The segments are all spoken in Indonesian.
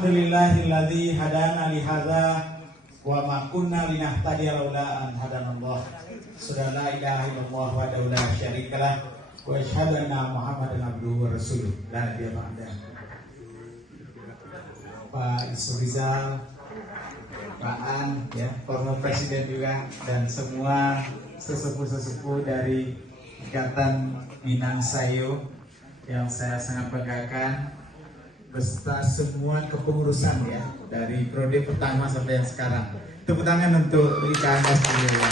Alhamdulillahilladzi hadana li hadza wa ma kunna linahtadiya laula an hadanallah. Sudah la ilaha illallah wa la syarikalah wa asyhadu anna Muhammadan abduhu wa rasuluh. La ilaha illallah. Pak Isrizal, Pak An, ya, former presiden juga, dan semua sesepuh-sesepuh dari Ikatan Minang Sayo yang saya sangat banggakan, beserta semua kepengurusan ya dari periode pertama sampai yang sekarang. Tepuk tangan untuk IKN dulu.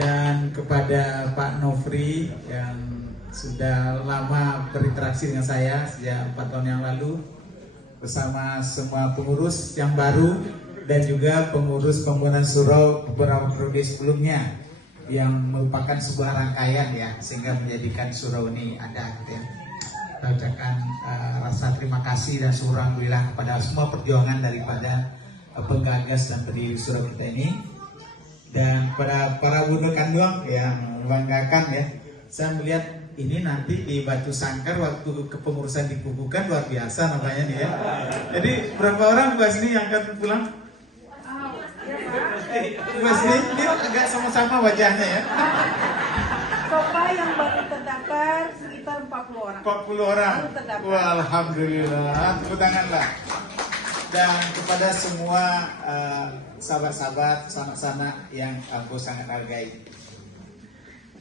Dan kepada Pak Nofri yang sudah lama berinteraksi dengan saya sejak 4 tahun yang lalu, bersama semua pengurus yang baru dan juga pengurus pembangunan surau beberapa periode sebelumnya yang merupakan sebuah rangkaian ya sehingga menjadikan surau ini ada gitu ya. Kita ucapkan rasa terima kasih dan syukur alhamdulillah kepada semua perjuangan daripada penggagas dan pendiri surau kita ini, dan pada para budak kanduang yang membanggakan ya. Saya melihat ini nanti di Batu Sangkar waktu kepengurusan dikukuhkan luar biasa namanya nih ya. Jadi berapa orang di sini yang akan pulang? Di sini ini agak sama-sama wajahnya ya. Sofa yang baru terdaftar sekitar 40 orang. 40 orang. Wah, alhamdulillah. Tepuk tanganlah. Dan kepada semua sahabat-sahabat sanak-sanak yang aku sangat hargai.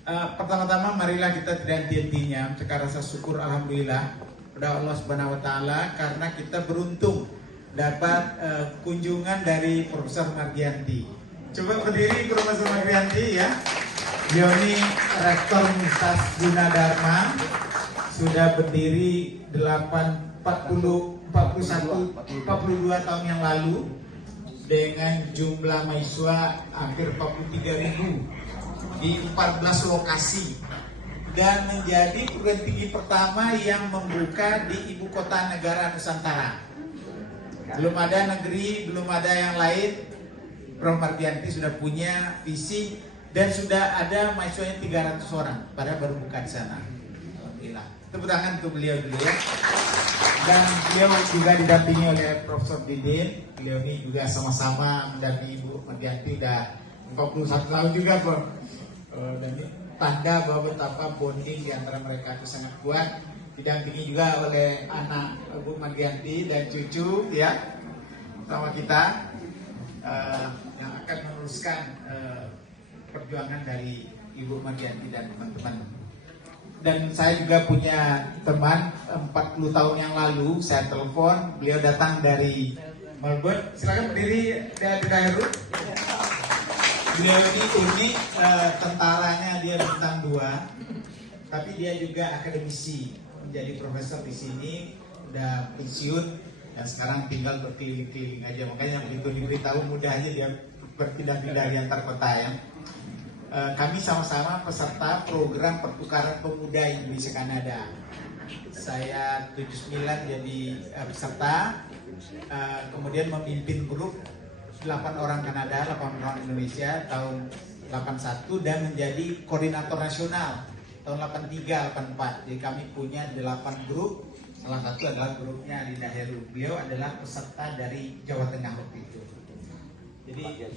Pertama-tama marilah kita tidak henti-hentinya mengucapkan rasa syukur alhamdulillah kepada Allah Subhanahu wa taala karena kita beruntung dapat kunjungan dari Profesor Margianti. Coba berdiri Profesor Margianti ya. Beliau ini Rektor Universitas Gunadarma, sudah berdiri 42 tahun yang lalu dengan jumlah mahasiswa hampir 43.000 di 14 lokasi dan menjadi perguruan tinggi pertama yang membuka di ibu kota negara Nusantara. Belum ada negeri, belum ada yang lain. Prof. Margianti sudah punya visi dan sudah ada mahasiswanya 300 orang, padahal baru buka di sana. Alhamdulillah. Tepuk tangan untuk beliau dulu ya. Dan beliau juga didampingi oleh Profesor Didin. Beliau ini juga sama-sama mendampingi Ibu Margianti udah 41 tahun juga, Prof. Dan ini tanda bahwa betapa bonding di antara mereka itu sangat kuat. Didampingi juga oleh anak Ibu Margianti dan cucu ya sama kita yang akan meneruskan perjuangan dari Ibu Margianti dan teman-teman. Dan saya juga punya teman 40 tahun yang lalu saya telepon, beliau datang dari Melbourne. Silakan berdiri dari Daerah. Beliau ini unik, tentaranya dia bintang 2, tapi dia juga akademisi, menjadi profesor di sini, udah pensiun dan sekarang tinggal berkeliling-keliling aja. Makanya begitu diberitahu mudah aja dia berpindah-pindah di antar kota ya. Kami sama-sama peserta program pertukaran pemuda Indonesia Kanada. Saya 79 jadi peserta, kemudian memimpin grup 8 orang Kanada, 8 orang Indonesia tahun 81 dan menjadi koordinator nasional tahun 83, 84. Jadi kami punya 8 grup, salah satu adalah grupnya Linda Heru. Beliau adalah peserta dari Jawa Tengah waktu itu. Jadi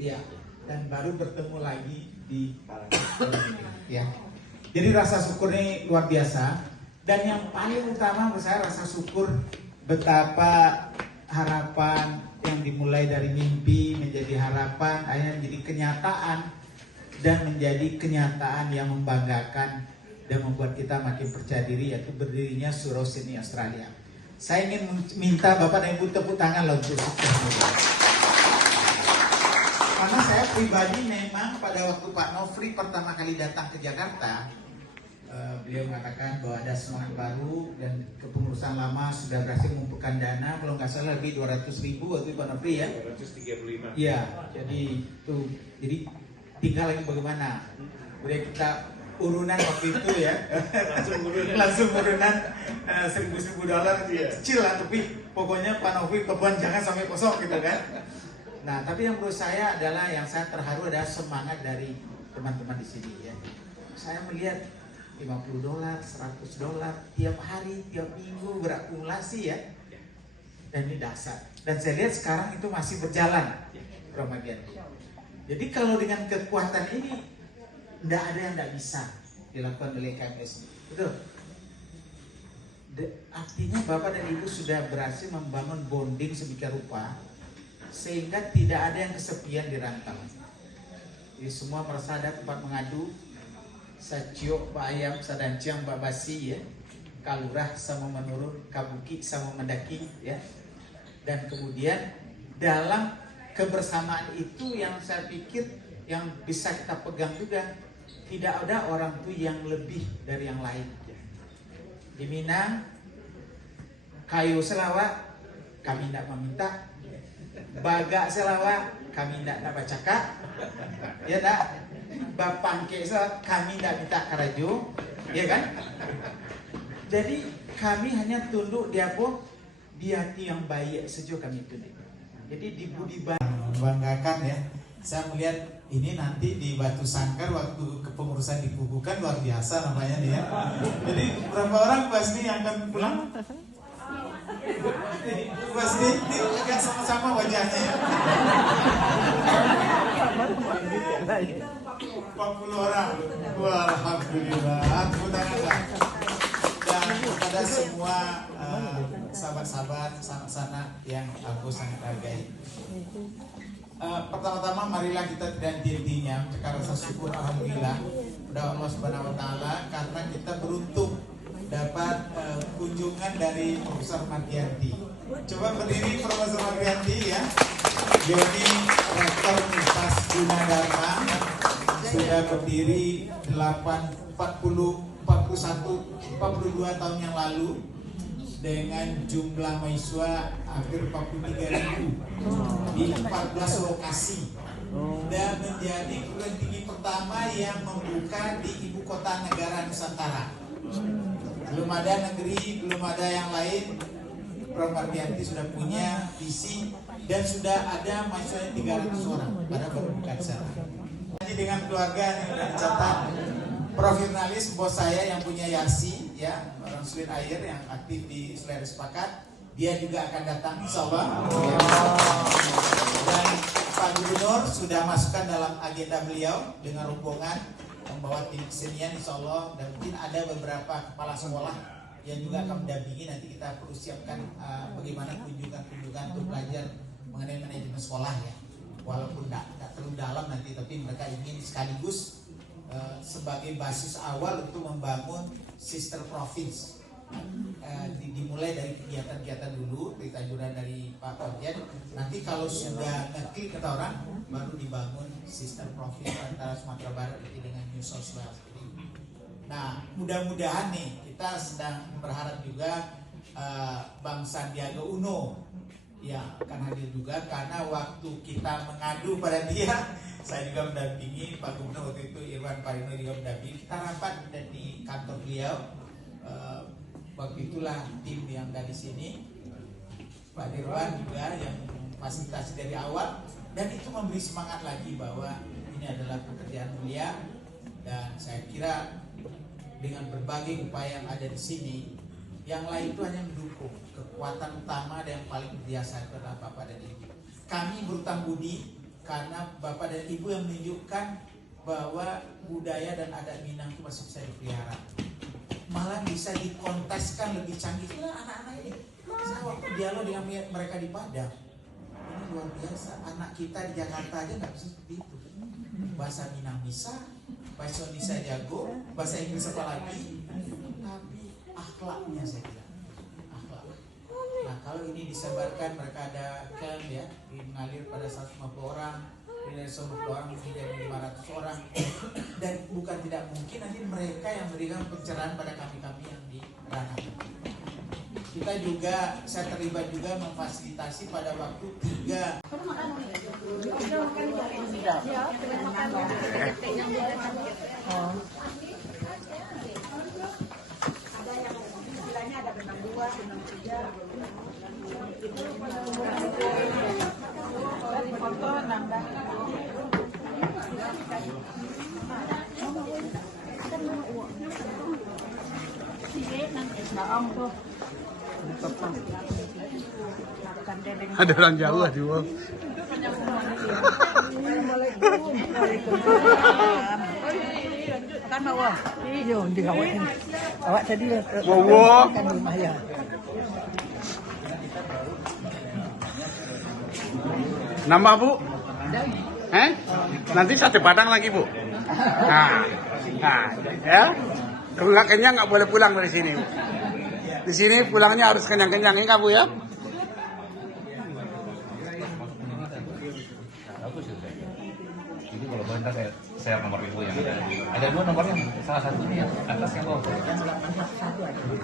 iya, dan baru bertemu lagi di ya. Jadi rasa syukur ini luar biasa, dan yang paling utama menurut saya rasa syukur betapa harapan yang dimulai dari mimpi menjadi harapan, akhirnya menjadi kenyataan dan menjadi kenyataan yang membanggakan dan membuat kita makin percaya diri, yaitu berdirinya Surau Sydney Australia. Saya ingin minta Bapak dan Ibu tepuk tangan lah untuk karena saya pribadi memang pada waktu Pak Nofri pertama kali datang ke Jakarta, beliau mengatakan bahwa ada semangat baru dan kepengurusan lama sudah berhasil mengumpulkan dana, kalau nggak salah lebih 200.000 waktu itu Pak Nofri ya. 235. Iya, jadi tinggal lagi bagaimana. Udah kita urunan waktu itu ya, langsung urunan $1.000 kecil lah, tapi pokoknya Pak Nofri kebun jangan sampai kosong gitu kan. Nah, tapi yang menurut saya adalah yang saya terharu adalah semangat dari teman-teman di sini ya. Saya melihat $50, $100 tiap hari, tiap minggu berakumulasi ya. Dan ini dasar. Dan saya lihat sekarang itu masih berjalan, Prof. Margianti. Jadi kalau dengan kekuatan ini, tidak ada yang tidak bisa dilakukan oleh KMS. Betul. Artinya Bapak dan Ibu sudah berhasil membangun bonding sedemikian rupa sehingga tidak ada yang kesepian di rantau. Jadi semua merasa ada tempat mengadu. Saciok Pak Ayam, Sadanciang Mbak Basi ya, Kalurah sama menurun, Kabuki sama mendaki ya. Dan kemudian dalam kebersamaan itu yang saya pikir yang bisa kita pegang juga, tidak ada orang tuh yang lebih dari yang lain. Di Minang, kayu selawat kami tidak meminta, baga selawat kami tidak baca kak, ya tak? Bapangke selawat kami tidak minta karajo, ya kan? Jadi kami hanya tunduk di apa? Di hati yang baik saja kami tunduk. Jadi di budi banggakan ya. Saya melihat ini nanti di Batu Sangkar waktu kepengurusan dikukuhkan luar biasa namanya nih ya. Jadi berapa orang pasti yang akan pulang? Pasti ini agak sama-sama wajahnya ya. 40 orang. Wah, alhamdulillah. Tepuk tangan. Dan kepada semua sahabat-sahabat sana yang aku sangat hargai. Pertama-tama marilah kita tidak henti-hentinya mengucapkan rasa syukur alhamdulillah kepada Allah Subhanahu wa taala karena kita beruntung dapat kunjungan dari Profesor Margianti. Coba berdiri Profesor Margianti ya. Dia ini Rektor Universitas Gunadarma, sudah berdiri 42 tahun yang lalu dengan jumlah mahasiswa hampir 43.000 di 14 lokasi dan menjadi perguruan tinggi pertama yang membuka di ibu kota negara Nusantara. Belum ada negeri, belum ada yang lain. Prof. Margianti sudah punya visi dan sudah ada mahasiswa 300 orang pada baru buka di sana. Dengan keluarga yang sudah dicatat, Prof. Jurnalis bos saya yang punya Yasi ya, orang Sulit Air yang aktif di Seleri Sepakat, dia juga akan datang insyaallah. Dan Pak Gubernur sudah masukkan dalam agenda beliau dengan rombongan membawa tim kesenian insyaallah, dan mungkin ada beberapa kepala sekolah yang juga akan mendampingi. Nanti kita perlu siapkan bagaimana kunjungan-kunjungan untuk belajar mengenai manajemen sekolah ya, walaupun tidak terlalu dalam nanti, tapi mereka ingin sekaligus sebagai basis awal untuk membangun sister province. Dimulai dari kegiatan-kegiatan dulu, anjuran dari Pak Konjen. Nanti kalau sudah ngeklik kata orang, baru dibangun sister province antara Sumatera Barat itu dengan New South Wales. Nah, mudah-mudahan nih kita sedang berharap juga Bang Sandiaga Uno ya akan hadir juga, karena waktu kita mengadu pada dia, saya juga mendampingi Pak Gubernur waktu itu, Irwan Parino juga mendampingi. Kita rapat di kantor beliau. Waktu itulah tim yang dari sini, Pak Dirwan juga yang fasilitasi dari awal, dan itu memberi semangat lagi bahwa ini adalah pekerjaan mulia. Dan saya kira dengan berbagai upaya yang ada di sini, yang lain itu hanya mendukung. Kekuatan utama dan yang paling biasa adalah Bapak dan Ibu. Kami berutang budi karena Bapak dan Ibu yang menunjukkan bahwa budaya dan adat Minang itu masih bisa dipelihara, malah bisa dikonteskan lebih canggih. Itulah anak-anak ini. Saya waktu dialog dengan mereka di Padang, ini luar biasa. Anak kita di Jakarta aja nggak bisa seperti itu. Bahasa Minang bisa, bahasa Indonesia jago, bahasa Inggris apa lagi, tapi akhlaknya saya kira. Akhlak. Nah, kalau ini disebarkan, mereka ada camp ya, mengalir pada 150 orang. Dari 150 orang menjadi 500 orang, dan bukan tidak mungkin nanti mereka yang memberikan pencerahan pada kami-kami yang di ranah. Kita juga, saya terlibat juga memfasilitasi pada waktu 3 ada yang istilahnya ada benang 2, benang 3. Foto nambah. Naam tuh. Makan dedeng. Ada orang Jawa juga. Kan bawa. Iya, di kawasan. Awak tadi Wow. kan rumah ya. Nambah Bu? Nanti sate padang lagi Bu? Nah, ya. Kalau nggak kenyang nggak boleh pulang dari sini. Bu. Di sini pulangnya harus kenyang-kenyang, ini Bu ya? Jadi kalau boleh ntar saya share nomor ibu yang ada 2 nomornya, salah satunya yang atas yang bawah.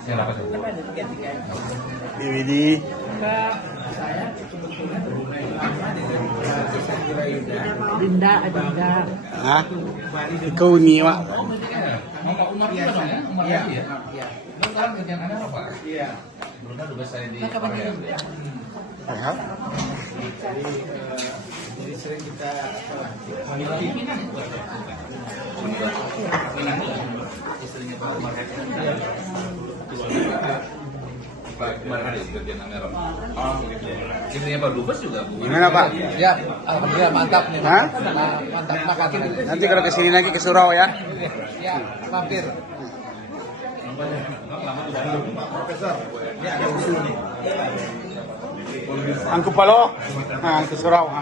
Saya apa tuh? DVD. Dinda, Dinda. Hah? Ikaw ni Wak. Nomor Umar juga dong ya? Umar Iya. lagi ya? Lu sekarang kerjaan Anda apa? Iya. Belum tugas saya di Korea. Ya. Jadi sering kita Istrinya Pak Umar. Pak kemarin ada di kerjaan Anda. Istrinya Pak Dubes juga Bu. Gimana Pak? Ya, alhamdulillah mantap nih. Hah? Mantap makasih. Nanti kalau kesini lagi ke Surau ya. Ya, mampir. Profesor, ini ada usul nih. Angku Palo. Angku Surau.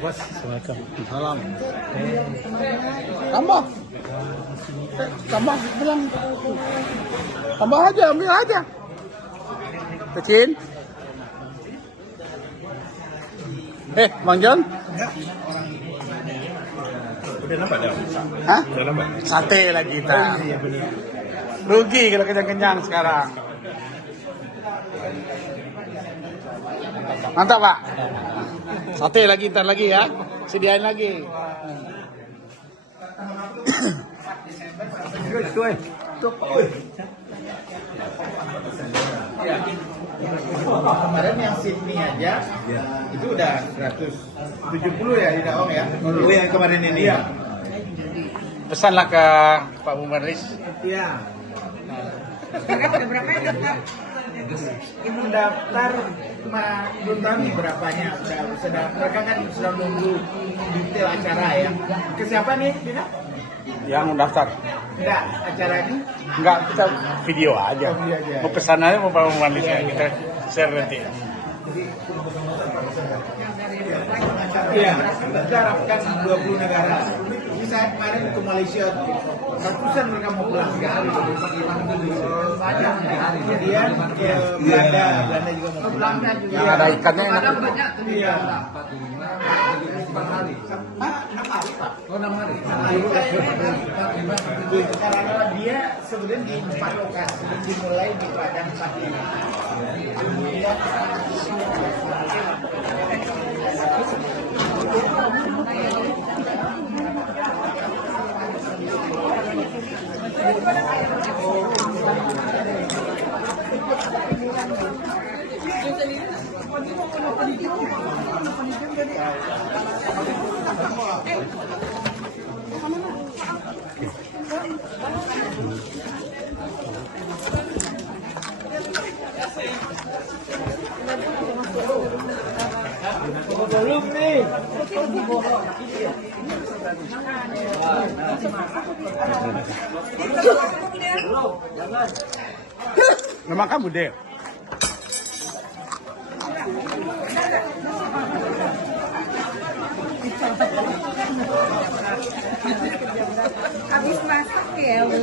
Bos, Assalamualaikum. Salam. Tambah. Tambah bilang. Tambah aja, ambil aja. Kecil. Bang John? Udah nambah dah. Hah? Udah nambah. Sate lagi kita. Rugi kalau kenyang-kenyang sekarang. Mantap Pak. Sate lagi ntar lagi ya. Sediain lagi. Kemarin yang Sydney aja itu udah 170 ya di Daong ya. Dulu yang kemarin ini ya. Pesanlah ke Pak Mumarlis. Iya. Sekarang udah berapa ya, Dokter? Yang mendaftar belum tahu nih berapanya. Sudah mereka kan sudah nunggu detail acara ya. Ke siapa nih, Dina? Yang mendaftar. Enggak, acara ini Enggak, kita video aja. Oh, video aja. Mau pesan aja mau Pak Mumarlis ya. Kita share nanti. Iya, kita harapkan 20 negara. Ini saya kemarin ke Malaysia, ratusan mereka mau pulang 3 hari. Banyak hari. Kemudian ke Belanda juga mau pulang. Yang ada ikannya enak. Iya. Oh, 6 hari. Karena dia sebenarnya di 4 lokasi, dimulai di Padang Pati. Kemudian belum nih. Nama kamu deh. Habis masak ya, Bu.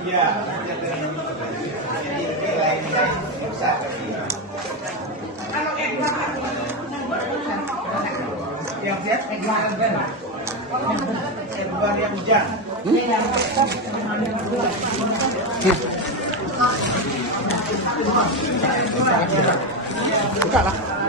Iya. Februari yang hujan. Buka lah.